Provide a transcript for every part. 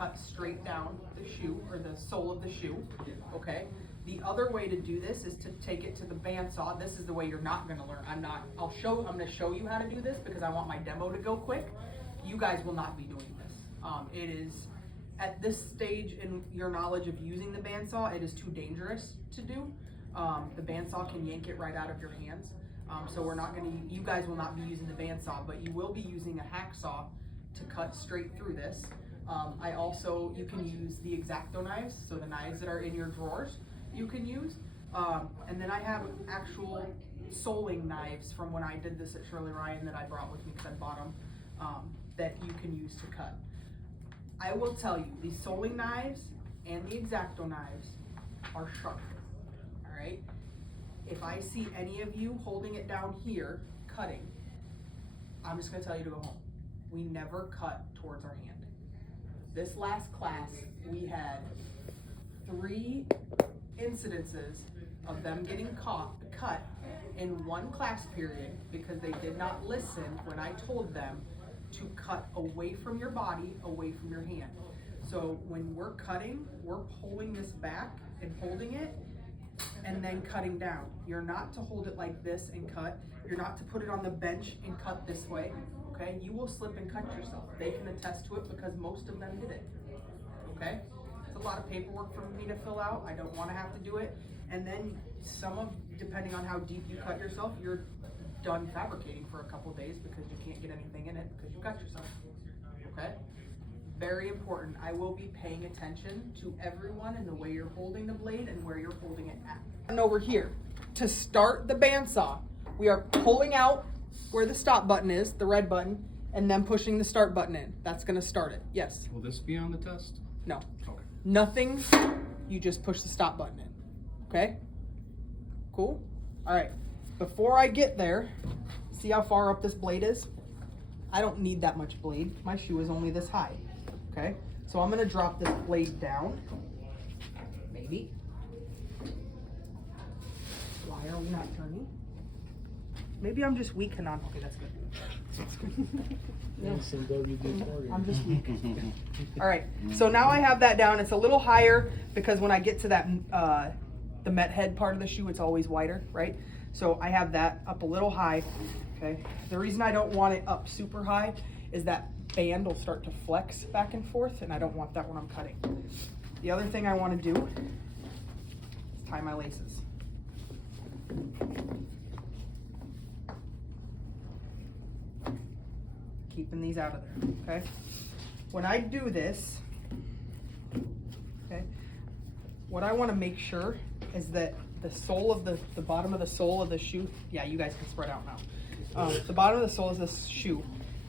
cut straight down the shoe or the sole of the shoe, okay? The other way to do this is to take it to the bandsaw. This is the way you're not gonna learn. I'm gonna show you how to do this because I want my demo to go quick. You guys will not be doing this. It is, at this stage in your knowledge of using the bandsaw, it is too dangerous to do. The bandsaw can yank it right out of your hands. So you guys will not be using the bandsaw, but you will be using a hacksaw to cut straight through this. You can use the exacto knives, so the knives that are in your drawers you can use. And then I have actual soling knives from when I did this at Shirley Ryan that I brought with me because I bought them, that you can use to cut. I will tell you, the soling knives and the exacto knives are sharper, all right? If I see any of you holding it down here, cutting, I'm just gonna tell you to go home. We never cut towards our hand. This last class, we had 3 incidences of them getting cut in one class period because they did not listen when I told them to cut away from your body, away from your hand. So when we're cutting, we're pulling this back and holding it and then cutting down. You're not to hold it like this and cut. You're not to put it on the bench and cut this way, okay? You will slip and cut yourself. They can attest to it because most of them did it, okay? It's a lot of paperwork for me to fill out. I don't wanna have to do it. And then depending on how deep you cut yourself, you're done fabricating for a couple days because you can't get anything in it because you cut yourself, okay? Very important. I will be paying attention to everyone and the way you're holding the blade and where you're holding it at. And over here, to start the bandsaw, we are pulling out where the stop button is, the red button, and then pushing the start button in. That's gonna start it, yes. Will this be on the test? No. Okay. Nothing, you just push the stop button in, okay? Cool? All right, before I get there, see how far up this blade is? I don't need that much blade. My shoe is only this high. Okay, so I'm gonna drop this blade down, maybe. Why are we not turning? Maybe I'm just weak, Hanan. Okay, that's good. Yes, and WD-40. I'm just weak. All right, so now I have that down. It's a little higher because when I get to that, the met head part of the shoe, it's always wider, right? So I have that up a little high, okay? The reason I don't want it up super high is that band will start to flex back and forth, and I don't want that when I'm cutting. The other thing I want to do is tie my laces. Keeping these out of there, okay? When I do this, okay, what I want to make sure is that the sole of the bottom of the sole of the shoe, yeah, you guys can spread out now. The bottom of the sole of this shoe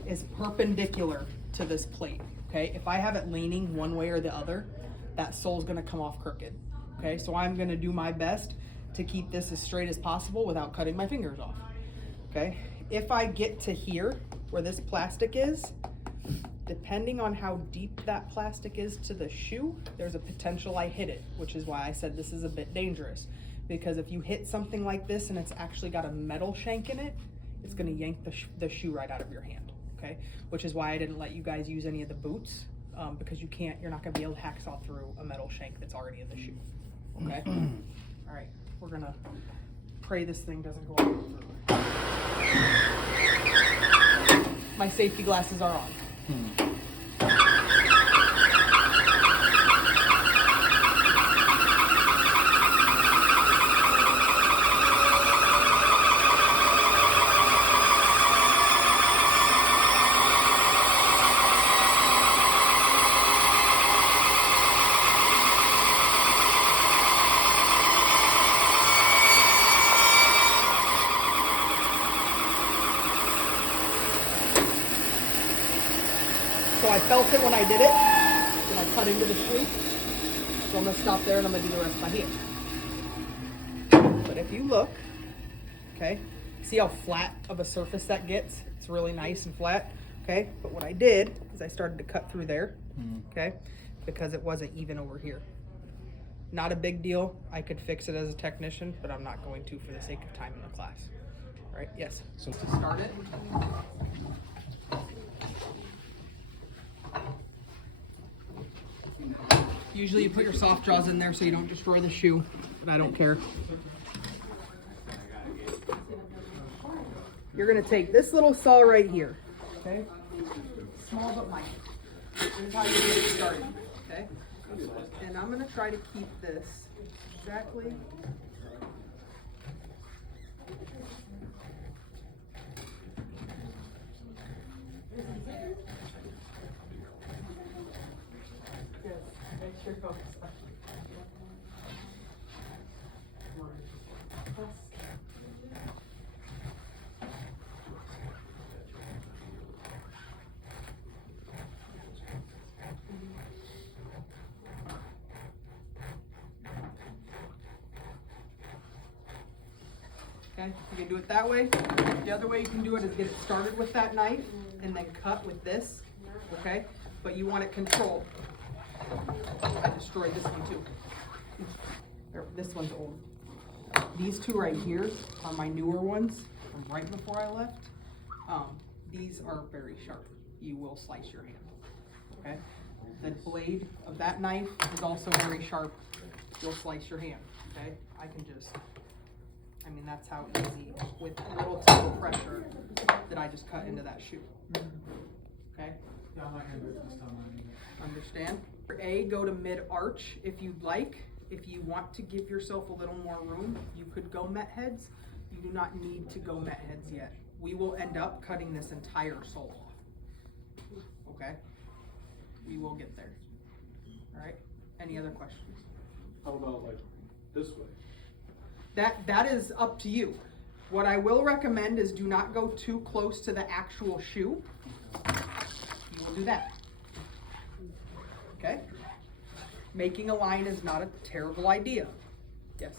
is perpendicular to this plate, okay? If I have it leaning one way or the other, that sole's gonna come off crooked, okay? So I'm gonna do my best to keep this as straight as possible without cutting my fingers off, okay? If I get to here, where this plastic is, depending on how deep that plastic is to the shoe, there's a potential I hit it, which is why I said this is a bit dangerous. Because if you hit something like this and it's actually got a metal shank in it, it's gonna yank the shoe right out of your hand, okay? Which is why I didn't let you guys use any of the boots, because you're not gonna be able to hacksaw through a metal shank that's already in the shoe, okay? All right, we're gonna pray this thing doesn't go all the way through. My safety glasses are on. So I felt it when I did it, when I cut into the shoe. So I'm gonna stop there and I'm gonna do the rest by hand. But if you look, okay, see how flat of a surface that gets? It's really nice and flat, okay? But what I did is I started to cut through there, okay? Because it wasn't even over here. Not a big deal. I could fix it as a technician, but I'm not going to for the sake of time in the class. All right, yes. So to start it, Usually you put your soft jaws in there so you don't destroy the shoe, but I don't care. You're gonna take this little saw right here, okay? Small but mighty. This is how you get it started, okay? And I'm gonna try to keep this exactly. Yes, make sure you focus. Okay, you can do it that way. The other way you can do it is get it started with that knife and then cut with this, okay? But you want it controlled. I destroyed this one too. This one's old. These two right here are my newer ones from right before I left. These are very sharp. You will slice your hand, okay? The blade of that knife is also very sharp. You'll slice your hand, okay? I mean, that's how easy, with little to no pressure, that I just cut into that shoe. Okay? Understand? For A, go to mid-arch if you'd like. If you want to give yourself a little more room, you could go met heads. You do not need to go met heads yet. We will end up cutting this entire sole off. Okay? We will get there. All right? Any other questions? How about like this way? That is up to you. What I will recommend is do not go too close to the actual shoe. You will do that. Okay? Making a line is not a terrible idea. Yes?